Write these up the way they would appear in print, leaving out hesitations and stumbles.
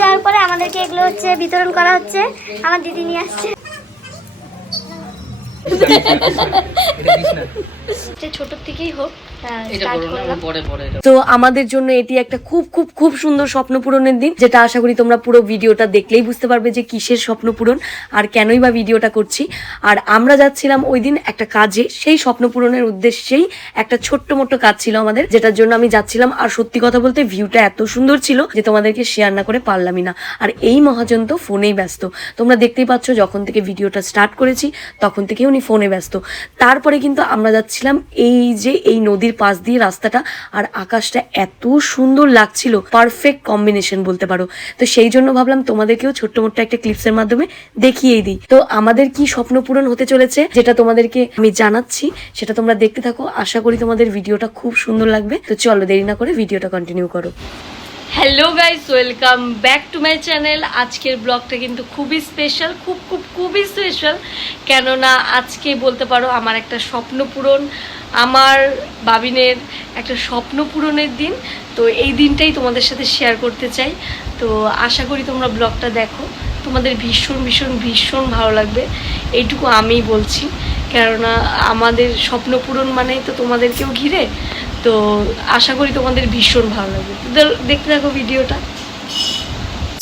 যাওয়ার পরে আমাদেরকে এগুলো হচ্ছে বিতরণ করা হচ্ছে, আমার দিদি নিয়ে আসছে। ছোট থেকেই হোক তো আমাদের জন্য এটি একটা খুব খুব খুব সুন্দর স্বপ্ন পূরণের দিন, যেটা আশা করি তোমরা পুরো ভিডিওটা দেখলেই বুঝতে পারবে যে কিসের স্বপ্ন পূরণ আর কেনই বা ভিডিওটা করছি। আর আমরা যাচ্ছিলাম ওই দিন একটা কাজে, সেই স্বপ্ন পূরণের উদ্দেশ্যেই একটা ছোট্ট মোট্ট কাজ ছিল আমাদের, যেটার জন্য আমি যাচ্ছিলাম। আর সত্যি কথা বলতে ভিউটা এত সুন্দর ছিল যে তোমাদেরকে শেয়ার না করে পারলামই না। আর এই মহাজন তো ফোনেই ব্যস্ত, তোমরা দেখতেই পাচ্ছ যখন থেকে ভিডিওটা স্টার্ট করেছি তখন থেকে উনি ফোনে ব্যস্ত। তারপরে কিন্তু আমরা যাচ্ছিলাম এই যে এই নদীর পাশ দিয়ে রাস্তাটা, আর আকাশটা এত সুন্দর লাগছিল, পারফেক্ট কম্বিনেশন বলতে পারো। তো সেই জন্য ভাবলাম তোমাদেরকেও ছোট্ট মোট্ট একটা ক্লিপসের মাধ্যমে দেখিয়েই দিই। তো আমাদের কি স্বপ্ন পূরণ হতে চলেছে যেটা তোমাদেরকে আমি জানাচ্ছি, সেটা তোমরা দেখতে থাকো। আশা করি তোমাদের ভিডিওটা খুব সুন্দর লাগবে। তো চলো দেরি না করে ভিডিওটা কন্টিনিউ করো। Hello guys, welcome back to my channel. আজকের ব্লগটা কিন্তু খুবই স্পেশাল, খুবই স্পেশাল। কেননা আজকে বলতে পারো আমার একটা স্বপ্ন পূরণ, আমার বাবিনের একটা স্বপ্ন পূরণের দিন। তো এই দিনটাই তোমাদের সাথে শেয়ার করতে চাই। তো আশা করি তোমরা ব্লগটা দেখো, তোমাদের ভীষণ ভীষণ ভীষণ ভালো লাগবে, এইটুকু আমিই বলছি। কেননা আমাদের স্বপ্ন পূরণ মানেই তো তোমাদেরকেও ঘিরে। তো আশা করি তোমাদের ভীষণ ভালো লাগবে। দেখতে থাকো ভিডিওটা।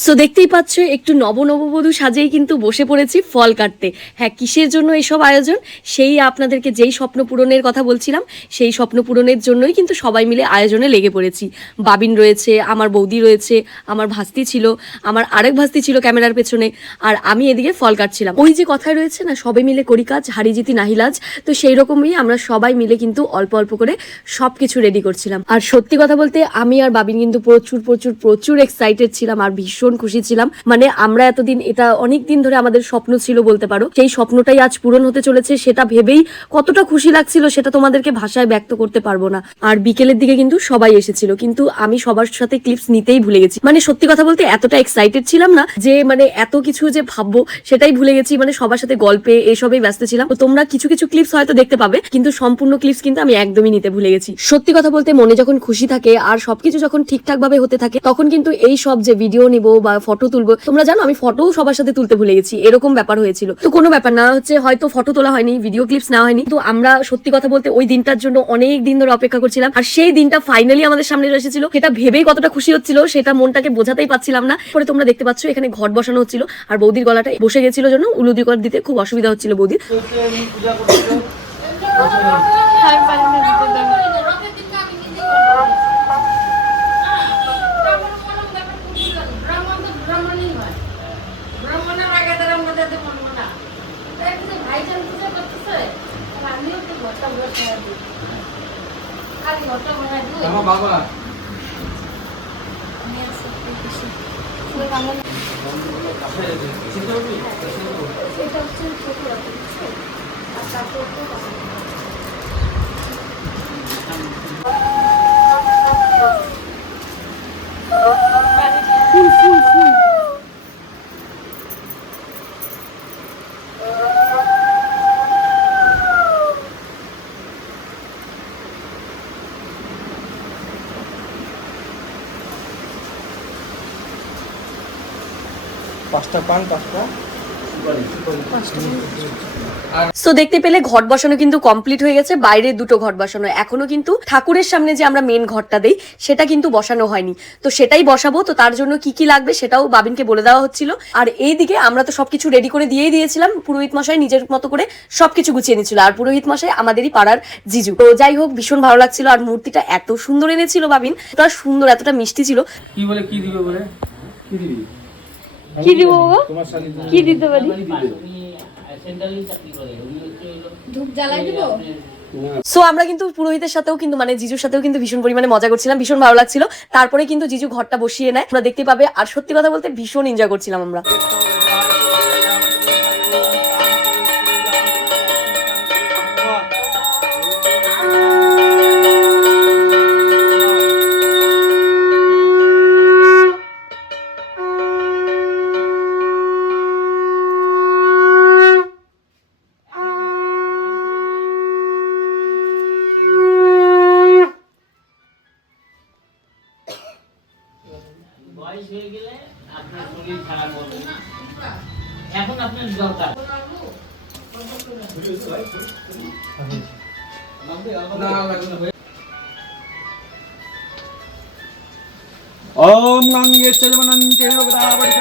সো দেখতেই পাচ্ছ একটু নববধূ সাজেই কিন্তু বসে পড়েছি ফল কাটতে। হ্যাঁ, কিসের জন্য এইসব আয়োজন? সেই আপনাদেরকে যেই স্বপ্ন পূরণের কথা বলছিলাম, সেই স্বপ্ন পূরণের জন্যই কিন্তু সবাই মিলে আয়োজনে লেগে পড়েছি। বাবিন রয়েছে, আমার বৌদি রয়েছে, আমার ভাস্তি ছিল, আমার আরেক ভাস্তি ছিল ক্যামেরার পেছনে, আর আমি এদিকে ফল কাটছিলাম। ওই যে কথায় রয়েছে না, সবাই মিলে করি কাজ, হারি জিতি নাহিলাজ। তো সেই রকমই আমরা সবাই মিলে কিন্তু অল্প অল্প করে সব কিছু রেডি করছিলাম। আর সত্যি কথা বলতে আমি আর বাবিন কিন্তু প্রচুর প্রচুর প্রচুর এক্সাইটেড ছিলাম আর ভীষণ খুশি ছিলাম। মানে আমরা এতদিন, এটা অনেক দিন ধরে আমাদের স্বপ্ন ছিল বলতে পারো, সেই স্বপ্নটাই আজ পূরণ হতে চলেছে। সেটা ভেবেই কতটা খুশি লাগছিল সেটা তোমাদেরকে ভাষায় ব্যক্ত করতে পারবো না। আর বিকেলের দিকে কিন্তু সবাই এসেছিল, কিন্তু আমি সবার সাথে ক্লিপস নিতেই ভুলে গেছি। মানে সত্যি কথা বলতে এতটা এক্সাইটেড ছিলাম না যে মানে এত কিছু যে ভাববো সেটাই ভুলে গেছি। মানে সবার সাথে গল্পে এসবেই ব্যস্ত ছিলাম। তো তোমরা কিছু কিছু ক্লিপস হয়তো দেখতে পাবে, কিন্তু সম্পূর্ণ ক্লিপস কিন্তু আমি একদমই নিতে ভুলে গেছি। সত্যি কথা বলতে মনে যখন খুশি থাকে আর সবকিছু যখন ঠিকঠাক ভাবে হতে থাকে, তখন কিন্তু এই সব যে ভিডিও নিবো বা ফটো তুলবো, তোমরা জানো আমি ফটোও সবার সাথে তুলতে ভুলে গেছি, এরকম ব্যাপার হয়েছিল। তো কোনো ব্যাপার না, হচ্ছে হয়তো ফটো তোলা হয়নি, ভিডিও ক্লিপস নেওয়া হয়নি। তো আমরা সত্যি কথা বলতে ওই দিনটার জন্য অনেক দিন ধরে অপেক্ষা করছিলাম, আর সেই দিনটা ফাইনালি আমাদের সামনে এসেছিল। সেটা ভেবেই কতটা খুশি হচ্ছিল সেটা মনটাকে বোঝাতেই পারছিলাম না। পরে তোমরা দেখতে পাচ্ছ এখানে ঘট বসানো হচ্ছিল, আর বৌদির গলাটা বসে গেছিল জন্য উলুদি কর দিতে খুব অসুবিধা হচ্ছিল বৌদির। বাবা পাঁচটা পান, পাঁচটা। সো দেখতে পেলে ঘট বসানো কিন্তু কমপ্লিট হয়ে গেছে। বাইরে দুটো ঘট বসানো, এখনো কিন্তু ঠাকুরের সামনে যে আমরা মেন ঘরটা দেই সেটা কিন্তু বসানো হয়নি। তো সেটাই বসাবো। তো তার জন্য কি কি লাগবে সেটাও বাবিনকে বলে দেওয়া হচ্ছিল। আর এইদিকে আমরা তো সবকিছু রেডি করে দিয়েই দিয়েছিলাম, পুরোহিত মশাই নিজের মতো করে সবকিছু গুছিয়ে নিচ্ছিল, আর পুরোহিত মশাই আমাদেরই পাড়ার জিজু। তো যাই হোক, ভীষণ ভালো লাগছিল। আর মূর্তিটা এত সুন্দর এনেছিল বাবিন, এতটা সুন্দর, এতটা মিষ্টি ছিল। কি বলে কি দিবে বলে, কি দিবি, কি দিব কি দিতে পারি? ধূপ জ্বালাই দিব। সো আমরা কিন্তু পুরোহিতের সাথেও কিন্তু মানে জিজুর সাথেও কিন্তু ভীষণ পরিমাণে মজা করছিলাম, ভীষণ ভালো লাগছিল। তারপরে কিন্তু জিজু ঘরটা বসিয়ে নেয়, তোমরা দেখতে পাবে। আর সত্যি কথা বলতে ভীষণ এনজয় করছিলাম আমরা। বয়স হয়ে গেলে আপনার শরীর খারাপ হবে না, এখন আপনার দরকার। ओम गंगे चलवनंचे लोकदावरी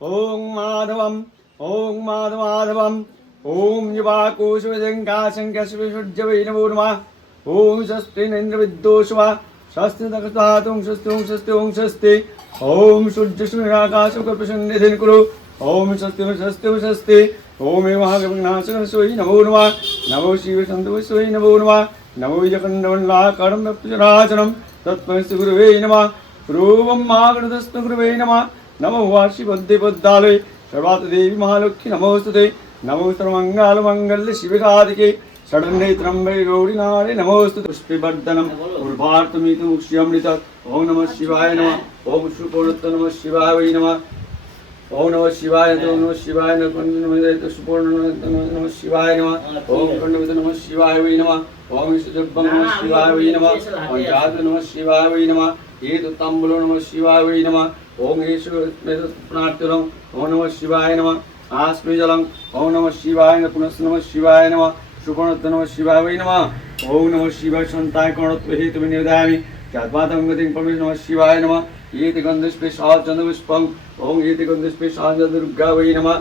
ओम माधवम ओम माधवम ओम युवाकुशंकाशंकशुजवै नमो नमः ओम स्वस्ति इन्द्रविद्दोषवा स्वस्ति तकतातुं स्वस्ति ओम सूर्यसूर्याकाशकल्पसन्निधिं कुरु ओम स्वस्ति स्वस्ति स्वस्ति ओम महागणासनसोई नमो नमः नमो शिव संतोषोई नमो नमः नमो जगन्नाथं प्रचराचनं तत्मस्तु गुरुवे नमः रूपं महागणतस्तु गुरुवे नमः नमो वार्षि बुद्धि बुद्धालय सर्वात् देवी महालक्ष्मी नमोस्तुते नमो सर्वमङ्गलमङ्गल्य शिवकादिके षडन्नेत्रम्बे गौरी नारे नमोस्तु पुष्टिवर्धनम् उर्वार्तमिति मुक्ष्यमृतत् ओम नमः शिवाय नमः ओम सुपूर्णत्व नमः शिवाय वै नमः ओम नमः शिवाय नमः शिवाय नमः सुपूर्ण नमः शिवाय नमः ओम खंडवित नमः शिवाय वै नमः ओम सुजब्बं नमः शिवाय वै नमः ओम जात नमः शिवाय वै नमः ये तांबूलो नमः शिवाय वै नमः ओम येषु प्रार्थनं ओम नमः शिवाय नमः आस्मि जलं ओम नमः शिवाय पुनः नमः शिवाय नमः सुपूर्णत्व नमः शिवाय वै नमः ओम नमः शिवाय सन्ताय करणत्व हेतु निवेदयामि जातवादं परमेश्वर नमः शिवाय नमः ये गन्धस्पे चन्द्रपुष्पं ओम ये गन्धस्पे दुर्गा वै नमः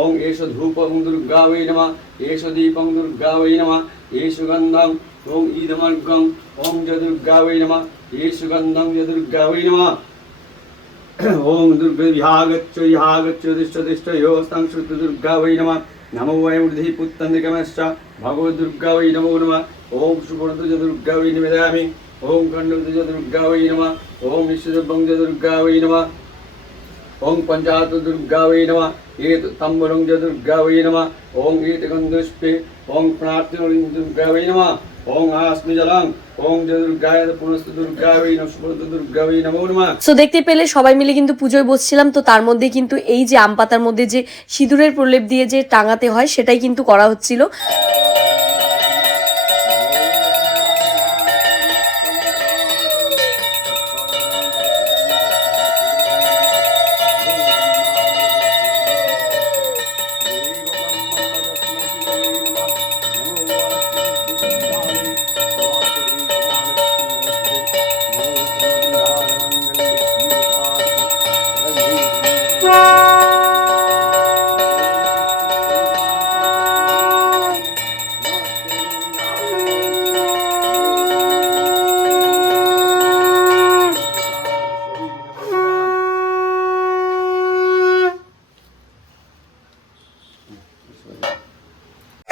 ओम एष धूपं दुर्गा वै नमः एष दीपं दुर्गा वै नमः एष गन्धं ओम ईदमर्घं ओम ज दुर्गा वै नमः एष गन्धं ज दुर्गा वै नमः ओम दुर्गे विहागच्छ तिष्ठ योस्तं श्रुत दुर्गा वै नमः नमो वयं वृद्धि पुत्तन्दिकमश्च भगवद् दुर्गा वै नमो नमः ओम सुवर्णतु ज दुर्गा वै निवेदयामि ओम खंडवतु ज दुर्गा वै नमः ओम निश्चितभं ज दुर्गा वै नमः ओम पंचात दुर्गा वै नमः एत तंबुलं ज दुर्गा वै नमः ओम एत गन्धस्पे ओम प्रार्थनं दुर्गा वै नमः ओम आस्मि जलं ओम ज दुर्गाय पुनस्तु दुर्गा वै नमः सुवर्णतु दुर्गा वै नमो नमः। সো দেখতে পেলে সবাই মিলে কিন্তু পুজোয় বসছিলাম, তো তার মধ্যে কিন্তু এই যে আম পাতার মধ্যে যে সিঁদুরের প্রলেপ দিয়ে যে টাঙাতে হয় সেটাই কিন্তু করা হচ্ছিল।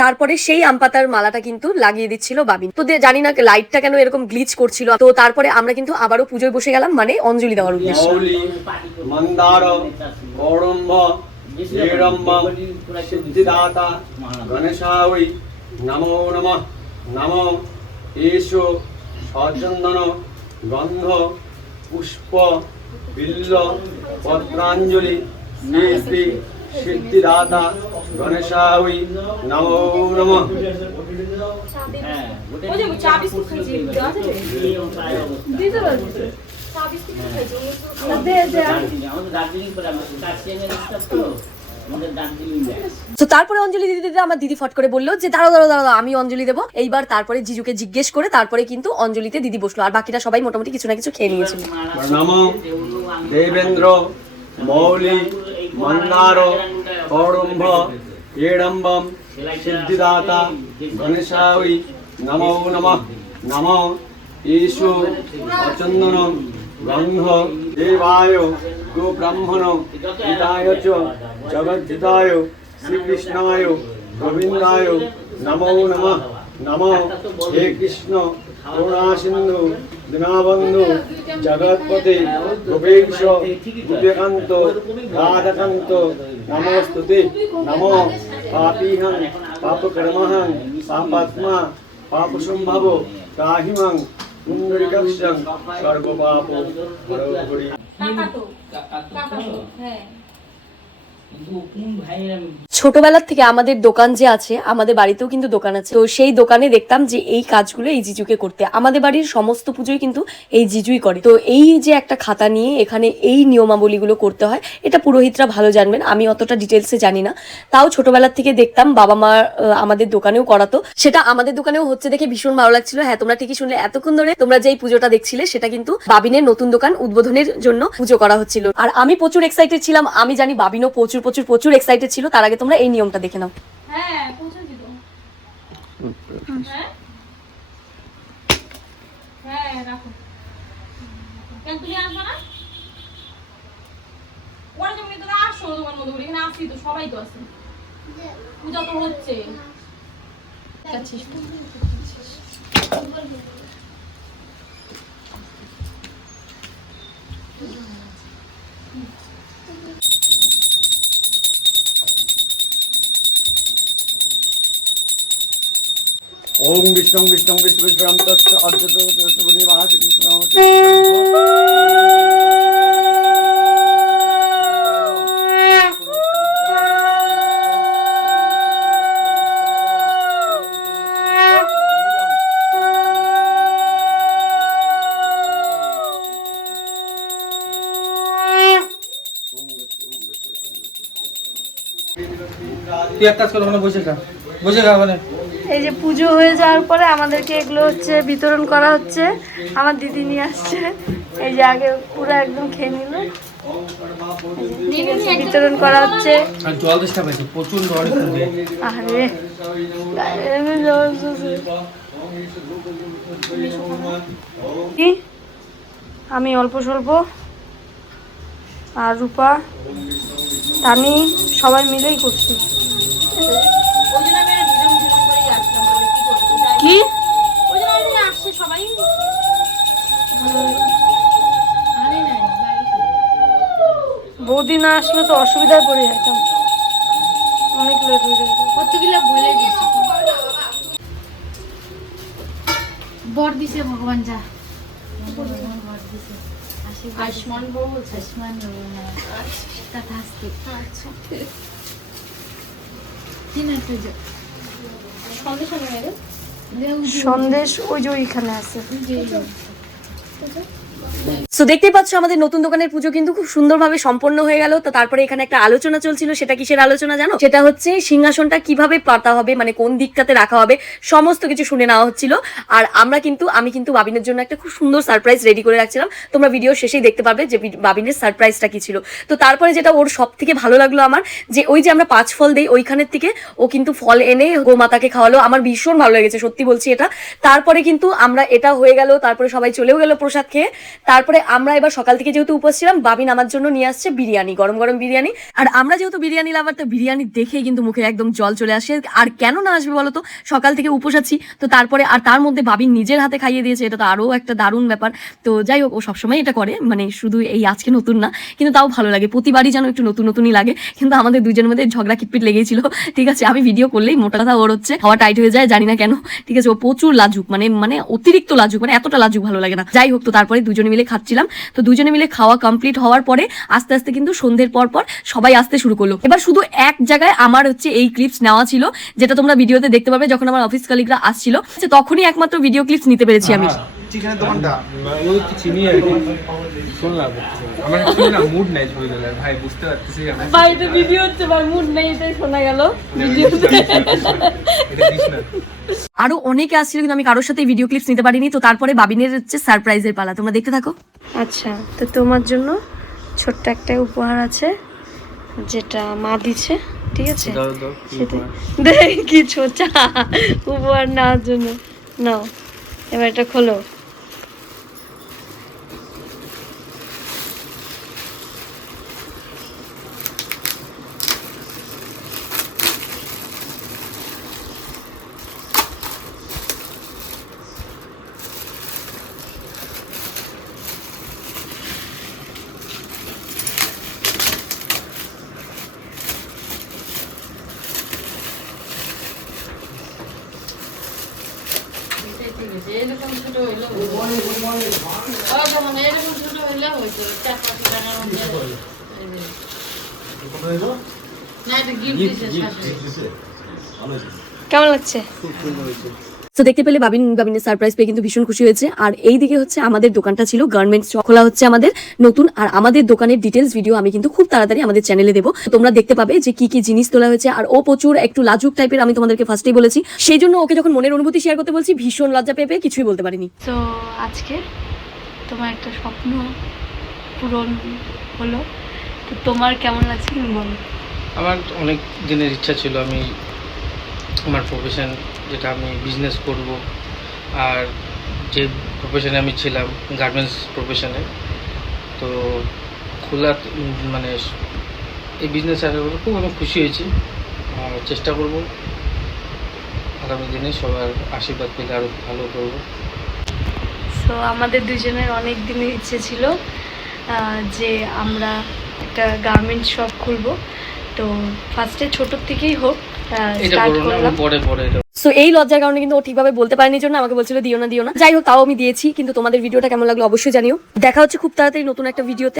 তারপরে সেই আম পাতার মালাটা কিন্তু লাগিয়ে দিচ্ছিল বাবিন। তো জানি না লাইটটা কেন এরকম গ্লিচ করছিল। তো তারপরে আমরা কিন্তু আবারও পুজোয় বসে গেলাম, মানে অঞ্জলি দেওয়ার উদ্দেশ্যে। মৌলি মন্দার কৌড়ম্ব হেরম্ব সিদ্ধিদাতা গণেশায় নমো নমঃ নমো এষো সচন্দন গন্ধ পুষ্প বিল্ল পত্রাঞ্জলি শ্রী সিদ্ধিদাতা গণেশায় নমো নমঃ। তো তারপরে অঞ্জলি দিতে দিতে আমার দিদি ফট করে বললো যে দাঁড়াও দাঁড়াও দাঁড়াও, আমি অঞ্জলি দেবো এইবার। তারপরে জিজুকে জিজ্ঞেস করে তারপরে কিন্তু অঞ্জলিতে দিদি বসলো, আর বাকিরা সবাই মোটামুটি কিছু না কিছু খেয়ে নিয়েছিল। নমো দেবেন্দ্র মৌলি মন্দার কৌড়ম্ব হেরম্বম সিদ্ধিদাতা গণেশায় নমো নমঃ নমো এষো অচন্দন গন্ধ দেবায় গো ব্রাহ্মণ হিতায় চ জগদ্ধিতায় শ্রীকৃষ্ণায় গোবিন্দায় নমো নমঃ নমো হে কৃষ্ণ করুণা সিন্ধু দীনবন্ধু জগৎপতে গোপেশ গোপীকান্ত রাধাকান্ত নমস্তুতে নমো পাপীহং পাপকর্মহং পাপাত্মা পাপসম্ভব ত্রাহিমং পুণ্ডরিকাক্ষং সর্বপাপ হরি। কিন্তু কোন ভাইয়ের আমি ছোটবেলার থেকে আমাদের দোকান যে আছে, আমাদের বাড়িতেও কিন্তু দোকান আছে, তো সেই দোকানে দেখতাম যে এই কাজগুলো এই জিজুকে করতে। আমাদের বাড়ির সমস্ত পুজোই কিন্তু এই জিজুই করে। তো এই যে একটা খাতা নিয়ে এখানে এই নিয়মাবলীগুলো করতে হয়, এটা পুরোহিতরা ভালো জানবেন, আমি অতটা ডিটেলসে জানি না। তাও ছোটবেলার থেকে দেখতাম, বাবা মা আমাদের দোকানেও করাতো, সেটা আমাদের দোকানেও হচ্ছে দেখে ভীষণ ভালো লাগছিল। হ্যাঁ, তোমরা ঠিকই শুনলে, এতক্ষণ ধরে তোমরা যে এই পুজোটা দেখছিলে সেটা কিন্তু বাবিনের নতুন দোকান উদ্বোধনের জন্য পুজো করা হচ্ছিল। আর আমি প্রচুর এক্সাইটেড ছিলাম, আমি জানি বাবিনও প্রচুর প্রচুর প্রচুর এক্সাইটেড ছিল। তার আগে তোমরা এই নিয়মটা দেখে নাও। হ্যাঁ পৌঁছে দিল। হ্যাঁ হ্যাঁ রাখো। কেন তুই আসবে না? ওরা যেমনি তোরা আসো তোমার মতো করে, এখানে আসি তো সবাই তো আছে, পূজা তো হচ্ছে। আছিস তো? ওম বিষ্ণু বিষ্ণু বিষ্ণু বিষ্ণু তস্য অদ্যত তস্য বুদ্ধি মহাশ কৃষ্ণ তুই এক কাজ কর, ওখানে বসে খা, বসে খা ওখানে। এই যে পুজো হয়ে যাওয়ার পরে আমাদেরকে এগুলো হচ্ছে বিতরণ করা হচ্ছে। আমার দিদি নিয়ে আসছে, এই যে আগে পুরো একদম খেয়ে নিল, বিতরণ করা হচ্ছে। আর জল চেষ্টা পাইছে প্রচুর জল। আরে এমনি জল এসেছে। কি আমি অল্প স্বল্প আর রূপা তানি সবাই মিলেই করছি। কি বৌদি না আসলে তো অসুবিধায় পড়ে যেতাম, অনেক লেট হয়ে যেত। কতগুলো বলে দিছি বর দিছে ভগবান, যা বর দিছে আয়ুষ্মান বউ বলছে, আয়ুষ্মান বউ না তথাস্তু। আচ্ছা কি না তুই সন্দেশ ওই যে ওইখানে আছে। সো দেখতেই পাচ্ছ আমাদের নতুন দোকানের পুজো কিন্তু খুব সুন্দরভাবে সম্পন্ন হয়ে গেল। তো তারপরে এখানে একটা আলোচনা চলছিল, সেটা কিসের আলোচনা জানো? সেটা হচ্ছে সিংহাসনটা কিভাবে পাতা হবে, মানে কোন দিকটাতে রাখা হবে, সমস্ত কিছু শুনে নেওয়া হচ্ছিল। আর আমি কিন্তু বাবিনের জন্য একটা খুব সুন্দর সারপ্রাইজ রেডি করে রাখছিলাম। তোমরা ভিডিও শেষেই দেখতে পারবে যে বাবিনের সারপ্রাইজটা কি ছিল। তো তারপরে যেটা ওর সব থেকে ভালো লাগলো আমার, যে ওই যে আমরা 5 ফল দেই, ওইখানের থেকে ও কিন্তু ফল এনে গোমাতাকে খাওয়ালো। আমার ভীষণ ভালো লেগেছে, সত্যি বলছি এটা। তারপরে কিন্তু আমরা এটা হয়ে গেল, তারপরে সবাই চলেও গেল প্রসাদ খেয়ে। তারপরে আমরা এবার সকাল থেকে যেহেতু উপোস ছিলাম, বাবিন আমার জন্য নিয়ে আসছে বিরিয়ানি, গরম গরম বিরিয়ানি। আর আমরা যেহেতু বিরিয়ানি লাভার, তো বিরিয়ানি দেখেই কিন্তু মুখে একদম জল চলে আসে। আর কেন না আসবে বলো তো, সকাল থেকে উপোস আছি। তো তারপরে আর তার মধ্যে বাবিন নিজের হাতে খাইয়ে দিয়েছে, এটা তো আরো একটা দারুণ ব্যাপার। তো যাই হোক, ও সবসময় এটা করে, মানে শুধু এই আজকে নতুন না, কিন্তু তাও ভালো লাগে। প্রতিবারই যেন একটু নতুন নতুনই লাগে। কিন্তু আমাদের দুজনের মধ্যে ঝগড়া কিটপিট লেগেই ছিল, ঠিক আছে। আমি ভিডিও করলেই মোটা কথা ওর হচ্ছে হাওয়া টাইট হয়ে যায়, জানি না কেন, ঠিক আছে। ও প্রচুর লাজুক, মানে অতিরিক্ত লাজুক, মানে এতটা লাজুক ভালো লাগে না। যাই হোক, তো তারপরে দুজনে মিলে খাচ্ছিলাম। তো দুজনে মিলে খাওয়া কমপ্লিট হওয়ার পরে আস্তে আস্তে কিন্তু সন্ধ্যের পর সবাই আসতে শুরু করলো। এবার শুধু এক জায়গায় আমার হচ্ছে এই ক্লিপস নেওয়া ছিল, যেটা তোমরা ভিডিওতে দেখতে পাবে। যখন আমার অফিস কলিগরা আসছিল, তখনই একমাত্র ভিডিও ক্লিপস নিতে পেরেছি আমি। চিকেনের দোকানটা ওই তো চিনি আর কি শুনলাম, আমার একটু না মুড নাই হয়ে গেল ভাই, বুঝতে পারতেছি আমি ভাই তো ভিডিও হচ্ছে, ভাই মুড নেই, এটাই শোনা গেল ভিডিওতে। এটা দিস না। আরো অনেকে আসছিল, কিন্তু আমি কারোর সাথে ভিডিও ক্লিপস নিতে পারিনি। তো তারপরে বাবিনের হচ্ছে সারপ্রাইজের পালা, তোমরা দেখতে থাকো। আচ্ছা, তো তোমার জন্য ছোট্ট একটা উপহার আছে, যেটা মা দিছে, ঠিক আছে। সেটা দেখ কি ছোটা উপহার নেওয়ার জন্য। নাও, এবার এটা খোলো। এরকম ছোট হইলো মানে এরকম ছোট হইলে হইতো 4-5 টাকার মধ্যে। না এটা গিফট দিছে শাশুড়ি। কেমন লাগছে? তো দেখতে পেলে বাবিনের সারপ্রাইজ পেয়ে কিন্তু ভীষণ খুশি হয়েছে। আর এই দিকে হচ্ছে আমাদের দোকানটা ছিল, গার্মেন্টস খোলা হচ্ছে আমাদের নতুন। আর আমাদের দোকানের ডিটেলস ভিডিও আমি কিন্তু খুব তাড়াতাড়ি আমাদের চ্যানেলে দেবো, তোমরা দেখতে পাবে যে কি কি জিনিস তোলা হয়েছে। আর ও প্রচুর একটু লাজুক টাইপের, আমি তোমাদেরকে ফার্স্টেই বলেছি, সেই জন্য ওকে যখন মনের অনুভূতি শেয়ার করতে বলছি ভীষণ লজ্জা পেয়ে কিছুই বলতে পারিনি। তো আজকে তোমার একটা স্বপ্ন পূরণ হলো, তো তোমার কেমন লাগছে তুমি বলো। আমার অনেক দিনের ইচ্ছা ছিল আমি আমার প্রফেশন যেটা আমি বিজনেস করব, আর যে প্রফেশনে আমি ছিলাম গার্মেন্টস প্রফেশনে, তো খোলা মানে এই বিজনেস আসার পরে খুব আমি খুশি হয়েছি। আর চেষ্টা করব আগামী দিনে সবার আশীর্বাদ পেলে আরও ভালো করব। সো আমাদের দুজনের অনেক দিনের ইচ্ছে ছিল যে আমরা একটা গার্মেন্টস শপ খুলবো। তো ফার্স্টে ছোটোর থেকেই হোক এটা স্টার্ট করো না, করলাম। পরে পরে এটা সো এই লজ্জার কারণে কিন্তু ও ঠিকভাবে বলতে পারেনি, জন্য আমাকে বলছিল দিও না। যাই হোক, তাও আমি দিয়েছি। কিন্তু তোমাদের ভিডিওটা কেমন লাগলো অবশ্যই জানিও। দেখা হচ্ছে খুব তাড়াতাড়ি নতুন একটা ভিডিওতে।